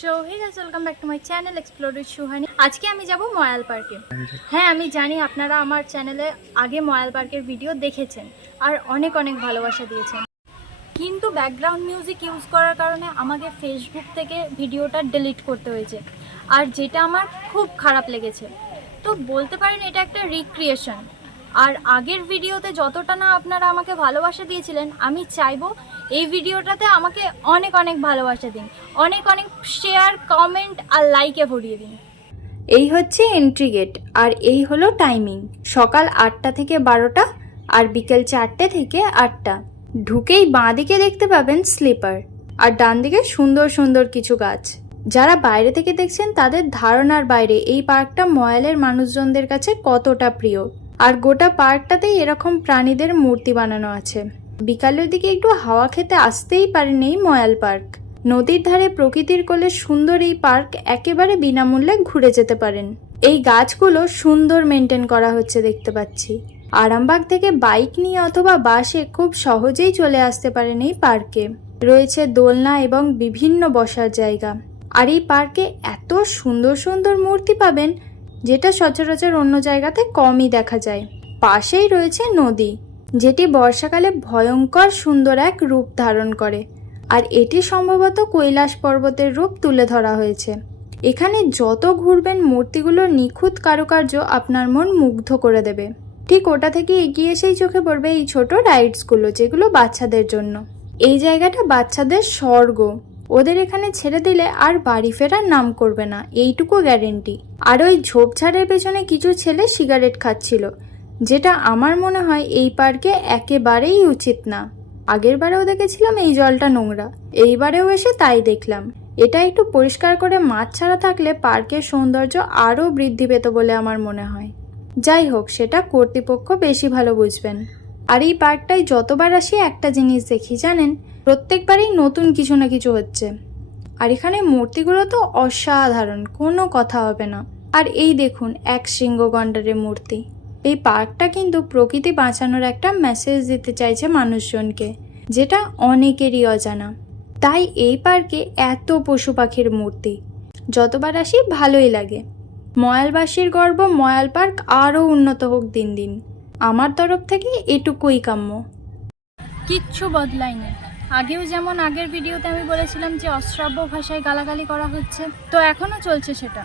So hey guys welcome back to my channel explore with Suhani আজকে আমি যাব ময়াল পার্কে হ্যাঁ আমি জানি আপনারা আমার চ্যানেলে আগে ময়াল পার্কের ভিডিও দেখেছেন আর অনেক অনেক ভালোবাসা দিয়েছেন। কিন্তু ব্যাকগ্রাউন্ড মিউজিক ইউজ করার কারণে আমাকে ফেসবুক থেকে ভিডিওটা ডিলিট করতে হয়েছে। আর যেটা আমার খুব খারাপ লেগেছে। তো বলতে পারেন এটা একটা রিক্রিয়েশন আর আগের ভিডিওতে যতটা না আপনারা আমাকে ভালোবাসা দিয়েছিলেন, আমি চাইব এই ভিডিওটাতে আমাকে অনেক অনেক ভালোবাসা দিন। অনেক অনেক শেয়ার কমেন্ট আর লাইকে ভরিয়ে দিন। এই হচ্ছে এন্ট্রি গেট আর এই হলো টাইমিং সকাল আটটা থেকে বারোটা, আর বিকেল চারটে থেকে আটটা। ঢুকেই বাঁ দিকে দেখতে পাবেন স্লিপার আর ডান দিকে সুন্দর সুন্দর কিছু গাছ। যারা বাইরে থেকে দেখছেন, তাদের ধারণার বাইরে এই পার্কটা ময়ালের মানুষজনদের কাছে কতটা প্রিয়। আর গোটা পার্কটাতেই এরকম প্রাণীদের মূর্তি বানানো আছে। বিকালের দিকে একটু হাওয়া খেতে আসতেই পারেন এই ময়াল পার্ক। নদীর ধারে প্রকৃতির কোলে সুন্দর এই পার্ক একেবারে বিনামূল্যে ঘুরে যেতে পারেন। এই গাছগুলো সুন্দর মেনটেন করা হচ্ছে দেখতে পাচ্ছি। আরামবাগ থেকে বাইক নিয়ে অথবা বাসে খুব সহজেই চলে আসতে পারেন এই পার্কে। রয়েছে দোলনা এবং বিভিন্ন বসার জায়গা। আর এই পার্কে এত সুন্দর সুন্দর মূর্তি পাবেন, যেটা সচরাচর অন্য জায়গাতে কমই দেখা যায়। পাশেই রয়েছে নদী, যেটি বর্ষাকালে ভয়ঙ্কর সুন্দর এক রূপ ধারণ করে। আর এটি সম্ভবত কৈলাস পর্বতের রূপ তুলে ধরা হয়েছে। এখানে যত ঘুরবেন, মূর্তিগুলোর নিখুঁত কারুকার্য আপনার মন মুগ্ধ করে দেবে। ঠিক ওটা থেকে এগিয়ে এসেই চোখে পড়বে এই ছোট রাইডসগুলো, যেগুলো বাচ্চাদের জন্য। এই জায়গাটা বাচ্চাদের স্বর্গ। ওদের এখানে ছেড়ে দিলে আর বাড়ি ফেরার নাম করবে না, এইটুকু গ্যারেন্টি। আর ওই ঝোপঝাড়ের পেছনে কিছু ছেলে সিগারেট খাচ্ছিল, যেটা আমার মনে হয় এই পার্কে একেবারেই উচিত না। আগের বারেও দেখেছিলাম এই জলটা নোংরা। এইবারেও এসে তাই দেখলাম। এটা একটু পরিষ্কার করে মাছ ছাড়া থাকলে পার্কের সৌন্দর্য আরও বৃদ্ধি পেত বলে আমার মনে হয়। যাই হোক, সেটা কর্তৃপক্ষ বেশি ভালো বুঝবেন। আর এই পার্কটায় যতবার আসি একটা জিনিস দেখি, জানেন? প্রত্যেকবারই নতুন কিছু না কিছু হচ্ছে। আর এখানে মূর্তিগুলো তো অসাধারণ, কোনো কথা হবে না। আর এই দেখুন, এক সিংহ গণ্ডারের মূর্তি। এই পার্কটা কিন্তু প্রকৃতি বাঁচানোর একটা মেসেজ দিতে চাইছে মানুষজনকে, যেটা অনেকেরই অজানা। তাই এই পার্কে এত পশু পাখির মূর্তি, যতবার আসি ভালোই লাগে। ময়ালবাসীর গর্ব, ময়াল পার্ক আরও উন্নত হোক দিন দিন। আমার তরফ থেকে এটুকুই কাম্য। কিচ্ছু বদলায়নি। আগেও যেমন আগের ভিডিওতে আমি বলেছিলাম যে অশ্রাব্য ভাষায় গালাগালি করা হচ্ছে, তো এখনও চলছে সেটা।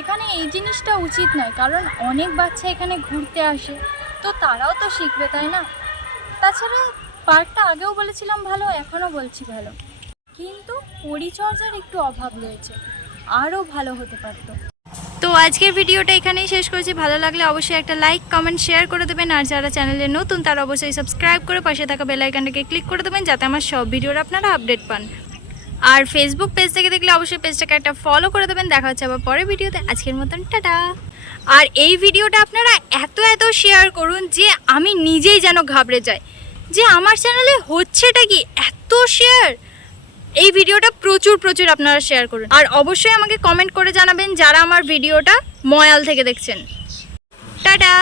এখানে এই জিনিসটা উচিত নয়, কারণ অনেক বাচ্চা এখানে ঘুরতে আসে। তো তারাও তো শিখবে, তাই না? তাছাড়া পার্কটা আগেও বলেছিলাম ভালো, এখনও বলছি ভালো। কিন্তু পরিচর্যার একটু অভাব রয়েছে, আরও ভালো হতে পারতো। তো আজকের ভিডিওটা এখানেই শেষ করেছি। ভালো লাগলে অবশ্যই একটা লাইক, কমেন্ট, শেয়ার করে দেবেন। আর যারা চ্যানেলে নতুন, তারা অবশ্যই সাবস্ক্রাইব করে পাশে থাকা বেল আইকনটাকে ক্লিক করে দেবেন, যাতে আমার সব ভিডিওর আপনারা আপডেট পান। আর ফেসবুক পেজ থেকে দেখলে অবশ্যই পেজটাকে একটা ফলো করে দেবেন। দেখা হচ্ছে আবার পরের ভিডিওতে আজকের মতন, টাটা। আর এই ভিডিওটা আপনারা এত এত শেয়ার করুন যে আমি নিজেই যেন ঘাবড়ে যাই। যে আমার চ্যানেলে হচ্ছেটা কি? এত শেয়ার এই ভিডিওটা প্রচুর প্রচুর আপনারা শেয়ার করুন। আর অবশ্যই আমাকে কমেন্ট করে জানাবেন যারা আমার ভিডিওটা ময়াল থেকে দেখছেন। টাটা!